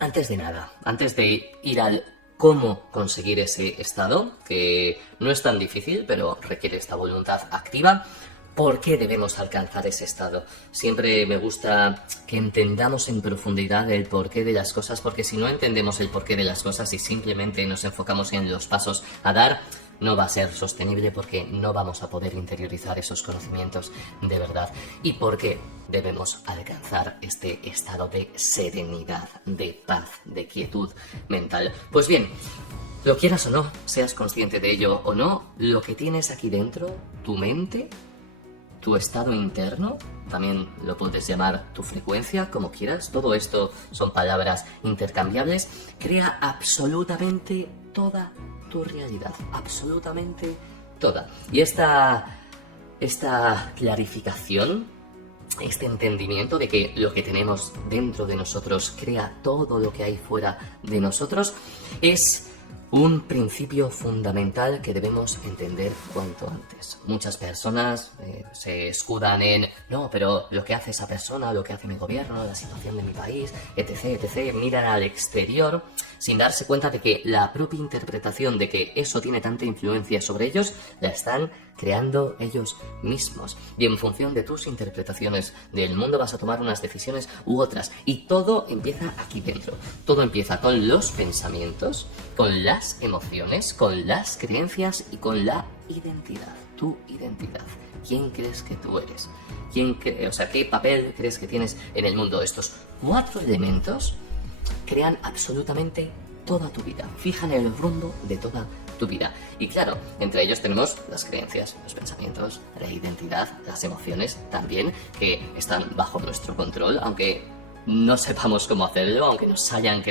Antes de nada, antes de ir al cómo conseguir ese estado, que no es tan difícil, pero requiere esta voluntad activa, ¿por qué debemos alcanzar ese estado? Siempre me gusta que entendamos en profundidad el porqué de las cosas, porque si no entendemos el porqué de las cosas y simplemente nos enfocamos en los pasos a dar, no va a ser sostenible porque no vamos a poder interiorizar esos conocimientos de verdad. ¿Y por qué debemos alcanzar este estado de serenidad, de paz, de quietud mental? Pues bien, lo quieras o no, seas consciente de ello o no, lo que tienes aquí dentro, tu mente, tu estado interno, también lo puedes llamar tu frecuencia, como quieras, todo esto son palabras intercambiables, crea absolutamente toda tu realidad, absolutamente toda. Y esta clarificación, este entendimiento de que lo que tenemos dentro de nosotros crea todo lo que hay fuera de nosotros, es un principio fundamental que debemos entender cuanto antes. Muchas personas se escudan en no, pero lo que hace esa persona, lo que hace mi gobierno, la situación de mi país, etc, etc, miran al exterior sin darse cuenta de que la propia interpretación de que eso tiene tanta influencia sobre ellos, la están creando ellos mismos. Y en función de tus interpretaciones del mundo vas a tomar unas decisiones u otras. Y todo empieza aquí dentro. Todo empieza con los pensamientos, con las emociones, con las creencias y con la identidad. Tu identidad. ¿Quién crees que tú eres? ¿Qué papel crees que tienes en el mundo? Estos 4 elementos crean absolutamente toda tu vida, fijan el rumbo de toda tu vida. Y claro, entre ellos tenemos las creencias, los pensamientos, la identidad, las emociones también, que están bajo nuestro control, aunque no sepamos cómo hacerlo, aunque nos hayan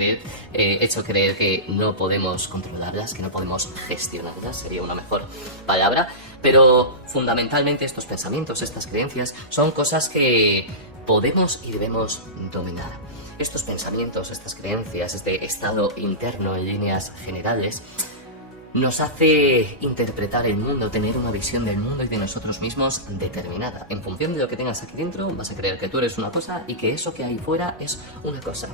hecho creer que no podemos controlarlas, que no podemos gestionarlas, sería una mejor palabra. Pero fundamentalmente estos pensamientos, estas creencias, son cosas que podemos y debemos dominar. Estos pensamientos, estas creencias, este estado interno en líneas generales, nos hace interpretar el mundo, tener una visión del mundo y de nosotros mismos determinada. En función de lo que tengas aquí dentro, vas a creer que tú eres una cosa y que eso que hay fuera es una cosa.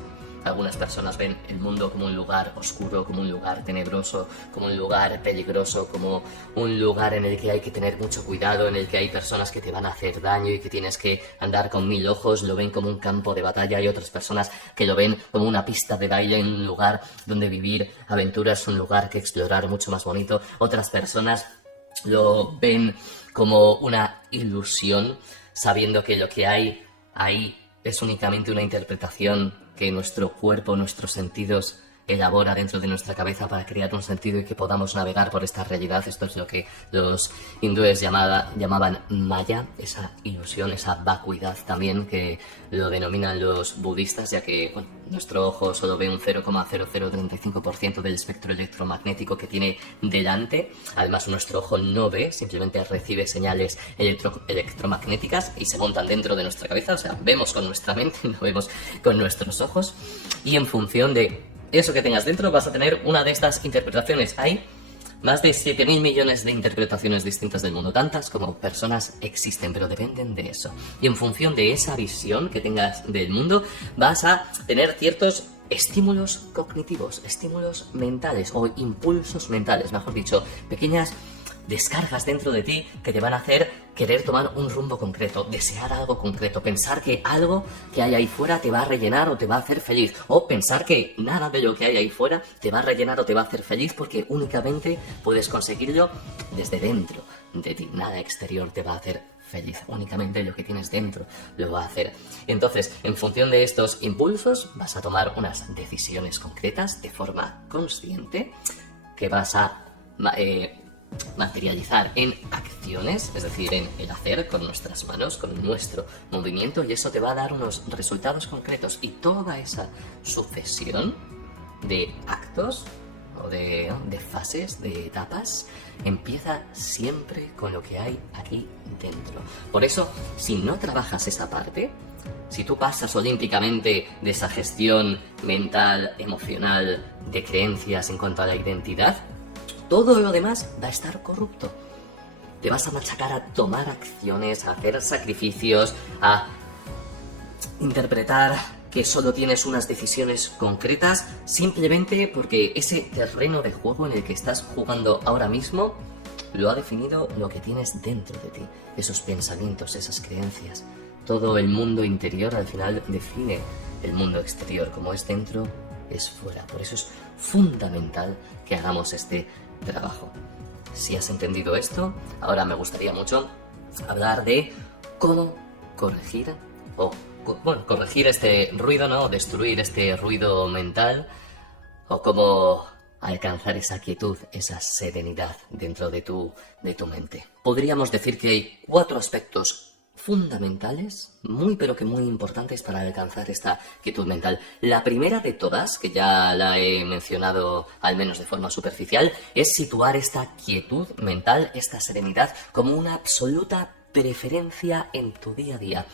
Algunas personas ven el mundo como un lugar oscuro, como un lugar tenebroso, como un lugar peligroso, como un lugar en el que hay que tener mucho cuidado, en el que hay personas que te van a hacer daño y que tienes que andar con 1000 ojos, lo ven como un campo de batalla. Hay otras personas que lo ven como una pista de baile, en un lugar donde vivir aventuras, un lugar que explorar mucho más bonito. Otras personas lo ven como una ilusión, sabiendo que lo que hay ahí es únicamente una interpretación que nuestro cuerpo, nuestros sentidos elabora dentro de nuestra cabeza para crear un sentido y que podamos navegar por esta realidad. Esto es lo que los hindúes llamaban maya, esa ilusión, esa vacuidad también, que lo denominan los budistas, ya que nuestro ojo solo ve un 0,0035% del espectro electromagnético que tiene delante. Además, nuestro ojo no ve, simplemente recibe señales electromagnéticas y se montan dentro de nuestra cabeza. O sea, vemos con nuestra mente, no vemos con nuestros ojos. Y en función de eso que tengas dentro, vas a tener una de estas interpretaciones. Hay más de 7.000 millones de interpretaciones distintas del mundo, tantas como personas existen, pero dependen de eso. Y en función de esa visión que tengas del mundo, vas a tener ciertos estímulos cognitivos, estímulos mentales o impulsos mentales, mejor dicho, pequeñas descargas dentro de ti que te van a hacer querer tomar un rumbo concreto, desear algo concreto, pensar que algo que hay ahí fuera te va a rellenar o te va a hacer feliz, o pensar que nada de lo que hay ahí fuera te va a rellenar o te va a hacer feliz porque únicamente puedes conseguirlo desde dentro de ti, nada exterior te va a hacer feliz, únicamente lo que tienes dentro lo va a hacer. Entonces, en función de estos impulsos, vas a tomar unas decisiones concretas de forma consciente que vas a materializar en acciones, es decir, en el hacer con nuestras manos, con nuestro movimiento, y eso te va a dar unos resultados concretos. Y toda esa sucesión de actos o de fases, de etapas, empieza siempre con lo que hay aquí dentro. Por eso, si no trabajas esa parte, si tú pasas olímpicamente de esa gestión mental, emocional, de creencias en cuanto a la identidad, todo lo demás va a estar corrupto. Te vas a machacar a tomar acciones, a hacer sacrificios, a interpretar que solo tienes unas decisiones concretas simplemente porque ese terreno de juego en el que estás jugando ahora mismo lo ha definido lo que tienes dentro de ti, esos pensamientos, esas creencias. Todo el mundo interior al final define el mundo exterior, como es dentro, es fuera. Por eso es fundamental que hagamos este trabajo. Si has entendido esto, ahora me gustaría mucho hablar de cómo corregir corregir este ruido, ¿no? Destruir este ruido mental, o cómo alcanzar esa quietud, esa serenidad dentro de tu mente. Podríamos decir que hay 4 aspectos fundamentales, muy pero que muy importantes para alcanzar esta quietud mental. La primera de todas, que ya la he mencionado al menos de forma superficial, es situar esta quietud mental, esta serenidad, como una absoluta preferencia en tu día a día.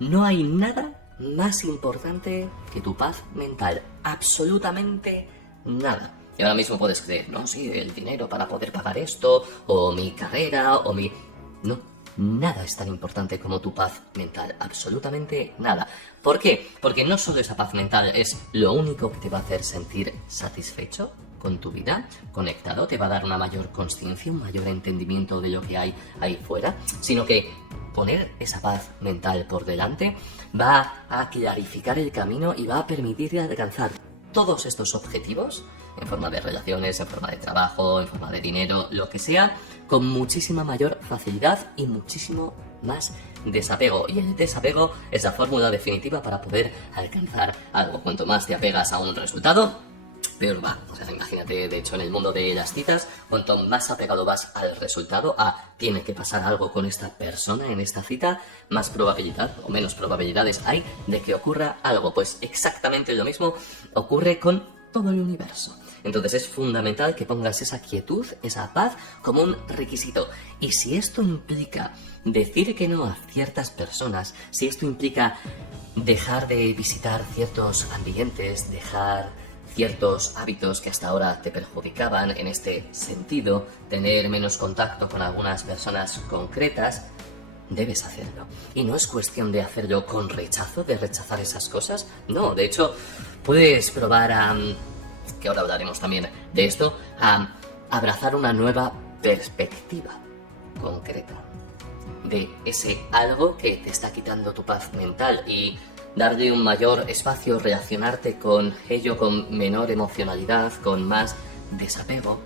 No hay nada más importante que tu paz mental, absolutamente nada. Y ahora mismo puedes creer, no, sí, el dinero para poder pagar esto, o mi carrera, o mi... No, nada es tan importante como tu paz mental, absolutamente nada. ¿Por qué? Porque no solo esa paz mental es lo único que te va a hacer sentir satisfecho con tu vida, conectado, te va a dar una mayor consciencia, un mayor entendimiento de lo que hay ahí fuera, sino que poner esa paz mental por delante va a clarificar el camino y va a permitirte alcanzar todos estos objetivos en forma de relaciones, en forma de trabajo, en forma de dinero, lo que sea, con muchísima mayor facilidad y muchísimo más desapego. Y el desapego es la fórmula definitiva para poder alcanzar algo. Cuanto más te apegas a un resultado, peor va. O sea, imagínate, de hecho, en el mundo de las citas, cuanto más apegado vas al resultado, tiene que pasar algo con esta persona en esta cita, más probabilidad o menos probabilidades hay de que ocurra algo. Pues exactamente lo mismo ocurre con todo el universo. Entonces es fundamental que pongas esa quietud, esa paz, como un requisito. Y si esto implica decir que no a ciertas personas, si esto implica dejar de visitar ciertos ambientes, dejar ciertos hábitos que hasta ahora te perjudicaban en este sentido, tener menos contacto con algunas personas concretas, debes hacerlo. Y no es cuestión de hacerlo con rechazo, de rechazar esas cosas. No, de hecho, puedes probar que ahora hablaremos también de esto, a abrazar una nueva perspectiva concreta de ese algo que te está quitando tu paz mental y darle un mayor espacio, relacionarte con ello con menor emocionalidad, con más desapego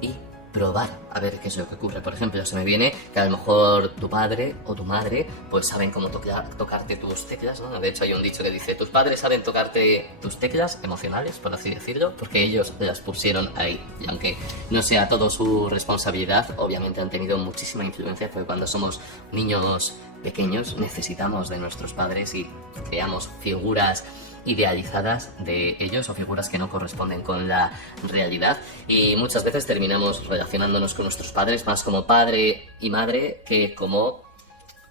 y probar a ver qué es lo que ocurre. Por ejemplo, se me viene que a lo mejor tu padre o tu madre pues saben cómo tocarte tus teclas, ¿no? De hecho hay un dicho que dice, tus padres saben tocarte tus teclas emocionales, por así decirlo, porque ellos las pusieron ahí. Y aunque no sea todo su responsabilidad, obviamente han tenido muchísima influencia, porque cuando somos niños pequeños necesitamos de nuestros padres y creamos figuras idealizadas de ellos o figuras que no corresponden con la realidad, y muchas veces terminamos relacionándonos con nuestros padres más como padre y madre que como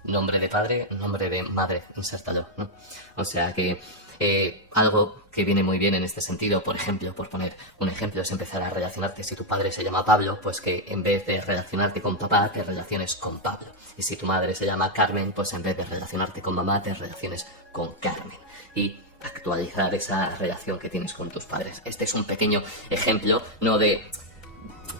nombre de padre, nombre de madre, insértalo, ¿no? O sea que algo que viene muy bien en este sentido, por ejemplo, por poner un ejemplo, es empezar a relacionarte. Si tu padre se llama Pablo, pues que en vez de relacionarte con papá, te relaciones con Pablo. Y si tu madre se llama Carmen, pues en vez de relacionarte con mamá, te relaciones con Carmen. Y actualizar esa relación que tienes con tus padres. Este es un pequeño ejemplo, no de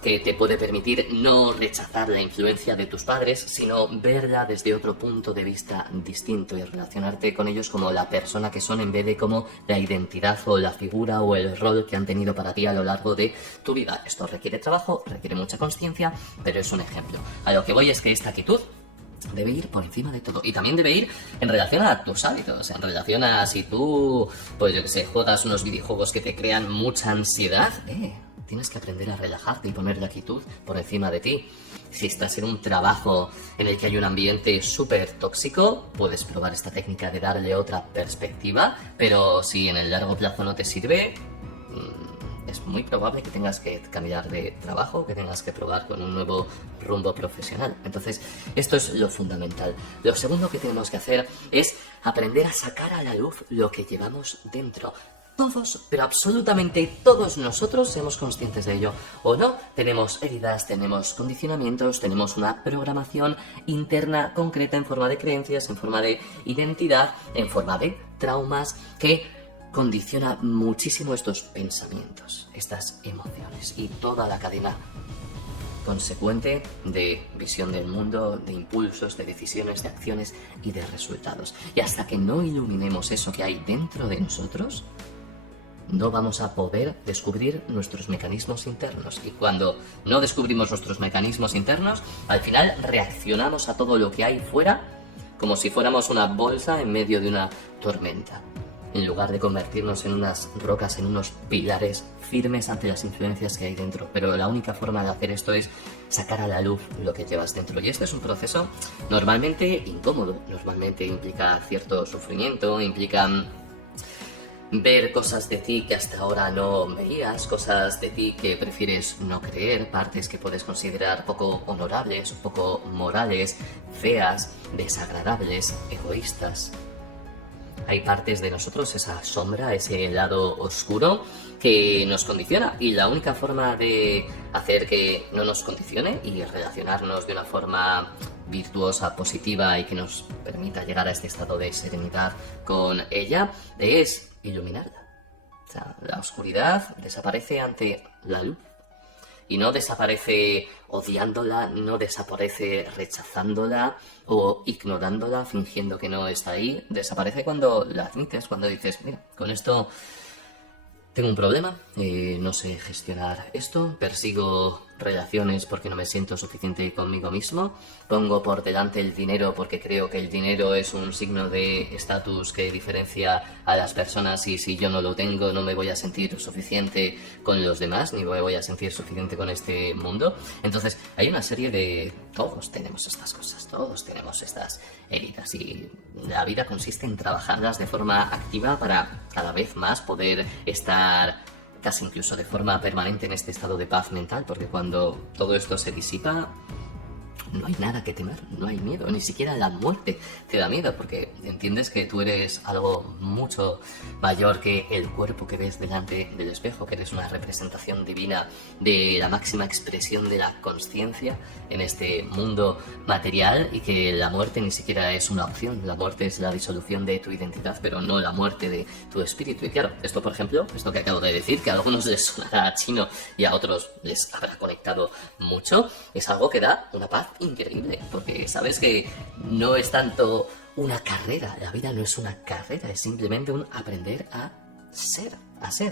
que te puede permitir no rechazar la influencia de tus padres, sino verla desde otro punto de vista distinto y relacionarte con ellos como la persona que son en vez de como la identidad o la figura o el rol que han tenido para ti a lo largo de tu vida. Esto requiere trabajo, requiere mucha consciencia, pero es un ejemplo. A lo que voy es que esta actitud debe ir por encima de todo. Y también debe ir en relación a tus hábitos, en relación a si tú, pues yo que sé, juegas unos videojuegos que te crean mucha ansiedad, tienes que aprender a relajarte y poner la quietud por encima de ti. Si estás en un trabajo en el que hay un ambiente súper tóxico, puedes probar esta técnica de darle otra perspectiva, pero si en el largo plazo no te sirve, es muy probable que tengas que cambiar de trabajo, que tengas que probar con un nuevo rumbo profesional. Entonces, esto es lo fundamental. Lo segundo que tenemos que hacer es aprender a sacar a la luz lo que llevamos dentro. todos, pero absolutamente todos nosotros, seamos conscientes de ello o no, tenemos heridas, tenemos condicionamientos, tenemos una programación interna concreta en forma de creencias, en forma de identidad, en forma de traumas que condiciona muchísimo estos pensamientos, estas emociones y toda la cadena consecuente de visión del mundo, de impulsos, de decisiones, de acciones y de resultados. Y hasta que no iluminemos eso que hay dentro de nosotros, no vamos a poder descubrir nuestros mecanismos internos. Y cuando no descubrimos nuestros mecanismos internos, al final reaccionamos a todo lo que hay fuera como si fuéramos una bolsa en medio de una tormenta, en lugar de convertirnos en unas rocas, en unos pilares firmes ante las influencias que hay dentro. Pero la única forma de hacer esto es sacar a la luz lo que llevas dentro. Y este es un proceso normalmente incómodo, normalmente implica cierto sufrimiento, implica ver cosas de ti que hasta ahora no veías, cosas de ti que prefieres no creer, partes que puedes considerar poco honorables, poco morales, feas, desagradables, egoístas. Hay partes de nosotros, esa sombra, ese lado oscuro que nos condiciona, y la única forma de hacer que no nos condicione y relacionarnos de una forma virtuosa, positiva y que nos permita llegar a este estado de serenidad con ella es iluminarla. O sea, la oscuridad desaparece ante la luz. Y no desaparece odiándola, no desaparece rechazándola o ignorándola, fingiendo que no está ahí. Desaparece cuando la admites, cuando dices, mira, con esto tengo un problema, no sé gestionar esto, persigo relaciones porque no me siento suficiente conmigo mismo, pongo por delante el dinero porque creo que el dinero es un signo de estatus que diferencia a las personas, y si yo no lo tengo no me voy a sentir suficiente con los demás, ni me voy a sentir suficiente con este mundo. Entonces hay una serie de... Todos tenemos estas cosas, todos tenemos estas heridas, y la vida consiste en trabajarlas de forma activa para cada vez más poder estar casi incluso de forma permanente en este estado de paz mental, porque cuando todo esto se disipa no hay nada que temer, no hay miedo, ni siquiera la muerte te da miedo, porque entiendes que tú eres algo mucho mayor que el cuerpo que ves delante del espejo, que eres una representación divina de la máxima expresión de la consciencia en este mundo material, y que la muerte ni siquiera es una opción. La muerte es la disolución de tu identidad, pero no la muerte de tu espíritu. Y claro, esto, por ejemplo, esto que acabo de decir, que a algunos les sonará chino y a otros les habrá conectado mucho, es algo que da una paz increíble, porque sabes que no es tanto una carrera, la vida no es una carrera, es simplemente un aprender a ser,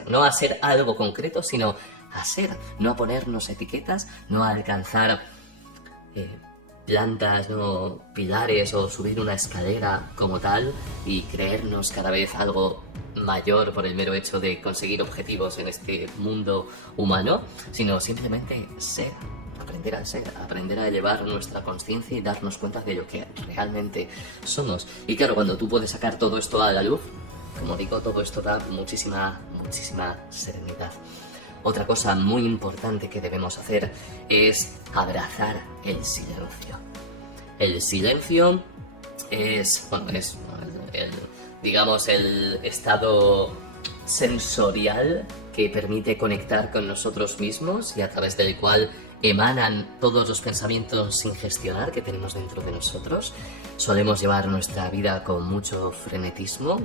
no a ser algo concreto, sino a ser, no a ponernos etiquetas, no a alcanzar plantas, no pilares, o subir una escalera como tal y creernos cada vez algo mayor por el mero hecho de conseguir objetivos en este mundo humano, sino simplemente ser. Aprender a ser, aprender a elevar nuestra conciencia y darnos cuenta de lo que realmente somos. Y claro, cuando tú puedes sacar todo esto a la luz, como digo, todo esto da muchísima serenidad. Otra cosa muy importante que debemos hacer es abrazar el silencio. El silencio es, bueno, es digamos, el estado sensorial que permite conectar con nosotros mismos y a través del cual emanan todos los pensamientos sin gestionar que tenemos dentro de nosotros. Solemos llevar nuestra vida con mucho frenetismo,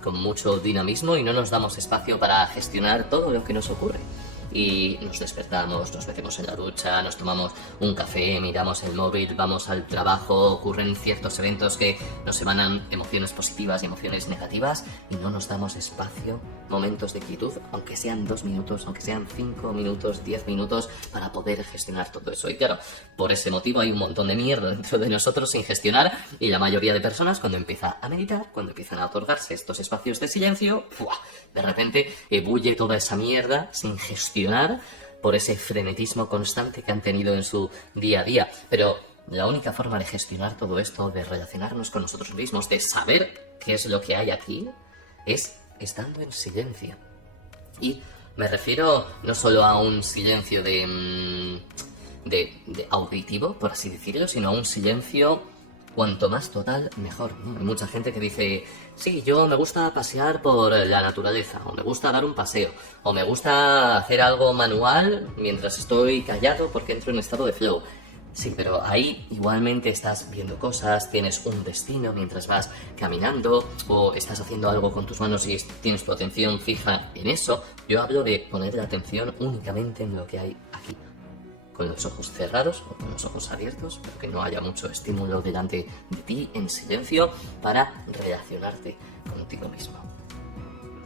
con mucho dinamismo, y no nos damos espacio para gestionar todo lo que nos ocurre. Y nos despertamos, nos metemos en la ducha, nos tomamos un café, miramos el móvil, vamos al trabajo, ocurren ciertos eventos que nos emanan emociones positivas y emociones negativas, y no nos damos espacio, momentos de quietud, aunque sean 2 minutos, aunque sean 5 minutos, 10 minutos, para poder gestionar todo eso. Y claro, por ese motivo hay un montón de mierda dentro de nosotros sin gestionar, y la mayoría de personas, cuando empieza a meditar, cuando empiezan a otorgarse estos espacios de silencio, ¡fua!, de repente ebulle toda esa mierda sin gestionar por ese frenetismo constante que han tenido en su día a día. Pero la única forma de gestionar todo esto, de relacionarnos con nosotros mismos, de saber qué es lo que hay aquí, es estando en silencio. Y me refiero no solo a un silencio de auditivo, por así decirlo, sino a un silencio cuanto más total, mejor, ¿no? Hay mucha gente que dice, sí, yo me gusta pasear por la naturaleza, o me gusta dar un paseo, o me gusta hacer algo manual mientras estoy callado porque entro en estado de flow. Sí, pero ahí igualmente estás viendo cosas, tienes un destino mientras vas caminando, o estás haciendo algo con tus manos y tienes tu atención fija en eso. Yo hablo de poner la atención únicamente en lo que hay aquí, con los ojos cerrados o con los ojos abiertos, pero que no haya mucho estímulo delante de ti, en silencio, para relacionarte contigo mismo.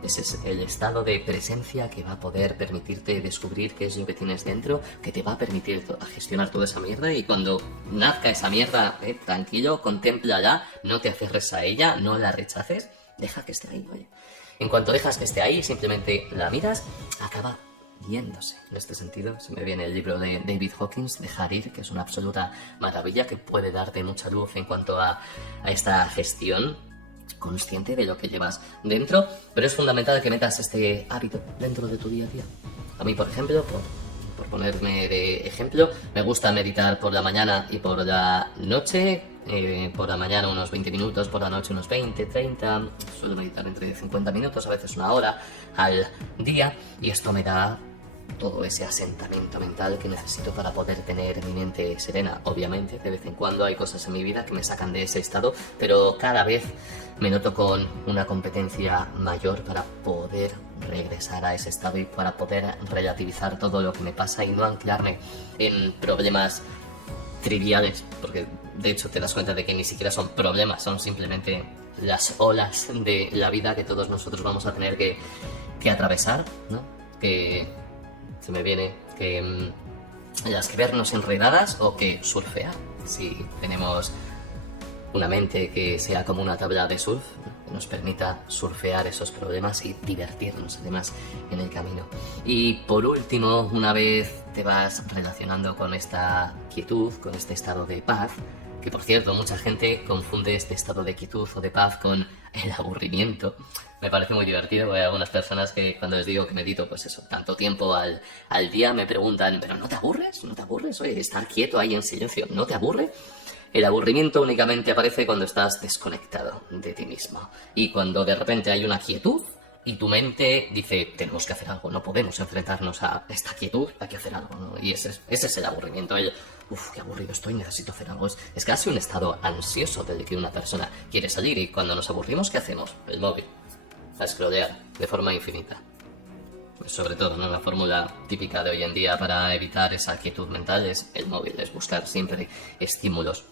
Ese es el estado de presencia que va a poder permitirte descubrir qué es lo que tienes dentro, que te va a permitir gestionar toda esa mierda, y cuando nazca esa mierda, tranquilo, contémplala, no te aferres a ella, no la rechaces, deja que esté ahí, oye. En cuanto dejas que esté ahí, simplemente la miras, acaba yéndose. En este sentido, se me viene el libro de David Hawkins, Dejar ir, que es una absoluta maravilla, que puede darte mucha luz en cuanto a esta gestión consciente de lo que llevas dentro, pero es fundamental que metas este hábito dentro de tu día a día. A mí, por ejemplo, por ponerme de ejemplo, me gusta meditar por la mañana y por la noche. Por la mañana unos 20 minutos, por la noche unos 20, 30, suelo meditar entre 50 minutos, a veces una hora al día, y esto me da todo ese asentamiento mental que necesito para poder tener mi mente serena. Obviamente, de vez en cuando hay cosas en mi vida que me sacan de ese estado, pero cada vez me noto con una competencia mayor para poder regresar a ese estado y para poder relativizar todo lo que me pasa y no anclarme en problemas triviales, porque de hecho te das cuenta de que ni siquiera son problemas, son simplemente las olas de la vida que todos nosotros vamos a tener que atravesar, ¿no? Que se me viene que las que vernos enredadas o que surfear, si tenemos una mente que sea como una tabla de surf, ¿no? Que nos permita surfear esos problemas y divertirnos además en el camino. Y por último, una vez te vas relacionando con esta quietud, con este estado de paz, que por cierto, mucha gente confunde este estado de quietud o de paz con el aburrimiento. Me parece muy divertido, porque hay algunas personas que cuando les digo que medito, pues eso, tanto tiempo al día, me preguntan, ¿pero no te aburres? ¿No te aburres? Oye, estar quieto ahí en silencio, ¿no te aburre? El aburrimiento únicamente aparece cuando estás desconectado de ti mismo. Y cuando de repente hay una quietud y tu mente dice, tenemos que hacer algo, no podemos enfrentarnos a esta quietud, hay que hacer algo, ¿no? Y ese es el aburrimiento. Qué aburrido estoy, necesito hacer algo. Es casi un estado ansioso del que una persona quiere salir, y cuando nos aburrimos, ¿qué hacemos? El móvil. A scrollear de forma infinita. Sobre todo, ¿no? La fórmula típica de hoy en día para evitar esa quietud mental es el móvil, es buscar siempre estímulos.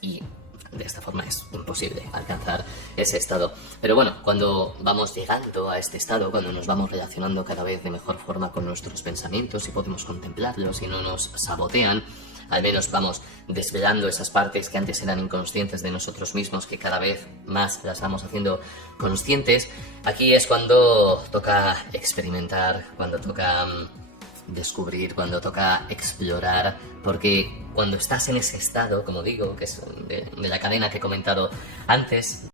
Y de esta forma es imposible alcanzar ese estado. Pero bueno, cuando vamos llegando a este estado, cuando nos vamos relacionando cada vez de mejor forma con nuestros pensamientos y podemos contemplarlos y no nos sabotean, al menos vamos desvelando esas partes que antes eran inconscientes de nosotros mismos, que cada vez más las vamos haciendo conscientes. Aquí es cuando toca experimentar, cuando toca descubrir, cuando toca explorar, porque cuando estás en ese estado, como digo, que es de la cadena que he comentado antes,